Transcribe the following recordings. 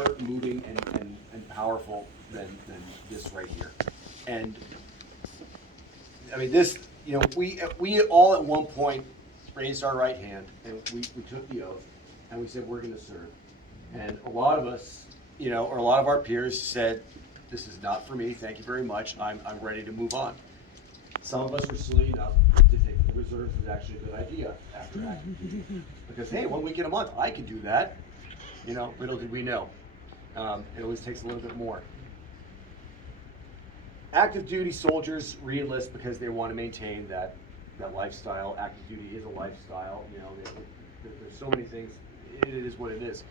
moving and powerful than this right here. And I mean, this, you know, we all at one point raised our right hand and we took the oath and we said, we're going to serve. And a lot of us, you know, or a lot of our peers said, this is not for me, thank you very much, I'm ready to move on. Some of us were silly enough to think that the reserves was actually a good idea after active duty. Because hey, 1 week in a month, I can do that. You know, little did we know. It always takes a little bit more. Active duty soldiers re-enlist because they want to maintain that lifestyle. Active duty is a lifestyle. You know, there's so many things. It is what it is.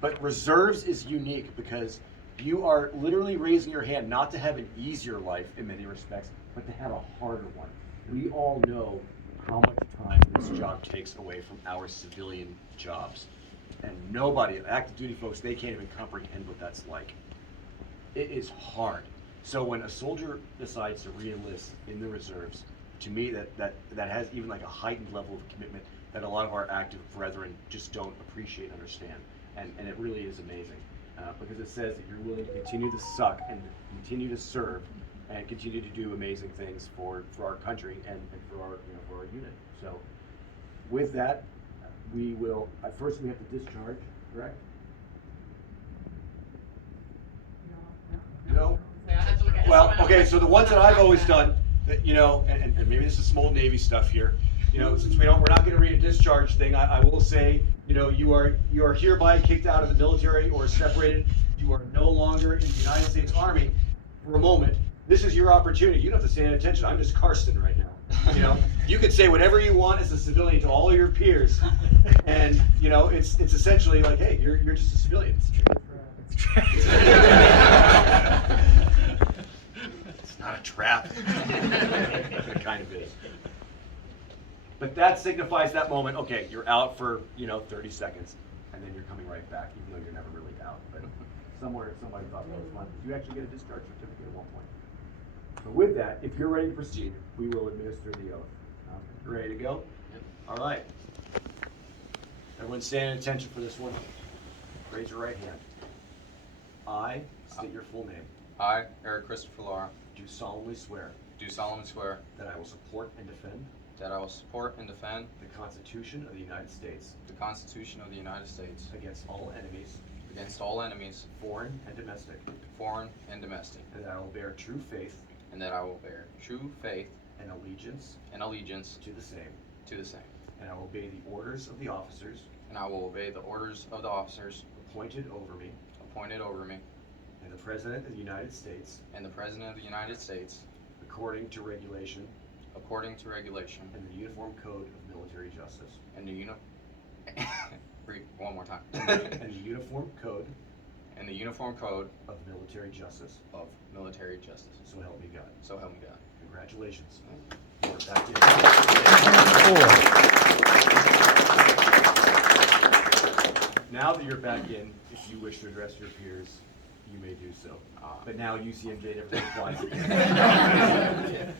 But reserves is unique because you are literally raising your hand not to have an easier life in many respects, but to have a harder one. We all know how much time this job takes away from our civilian jobs. And nobody, active duty folks, they can't even comprehend what that's like. It is hard. So when a soldier decides to re-enlist in the reserves, to me that has even like a heightened level of commitment that a lot of our active brethren just don't appreciate, understand. And it really is amazing because it says that you're willing to continue to suck and continue to serve and continue to do amazing things for our country and for our, you know, for our unit. So with that, we will, first we have to discharge, correct? No? Well, okay, so the ones that I've always done, that, you know, and maybe this is some old Navy stuff here, you know, since we're not going to read a discharge thing, I will say, you know, you are hereby kicked out of the military or separated. You are no longer in the United States Army for a moment. This is your opportunity. You don't have to stand at attention. I'm just Karsten right now. You know, you can say whatever you want as a civilian to all of your peers, and you know, it's essentially like, hey, you're just a civilian. It's not a trap. It kind of is. But that signifies that moment, okay, you're out for, you know, 30 seconds, and then you're coming right back, even though you're never really out. But somewhere somebody thought that was fun. You actually get a discharge certificate at one point. So with that, if you're ready to proceed, we will administer the oath. You ready to go? Yep. All right. Everyone stand at attention for this one. Raise your right hand. I state your full name. I, Eric Christopher Lara, Do solemnly swear that I will support and defend that I will support and defend the Constitution of the United States the Constitution of the United States against all enemies, foreign and domestic, and that I will bear true faith and that I will bear true faith and allegiance and allegiance to the same, and I will obey the orders of the officers and I will obey the orders of the officers appointed over me and the President of the United States according to regulation and the Uniform Code of Military Justice one more time and the Uniform Code and the Uniform Code of Military Justice. of Military Justice. So help me God. So help me God. Congratulations. You're back in. Now that you're back in, if you wish to address your peers, you may do so. But now UCMJ never applies again.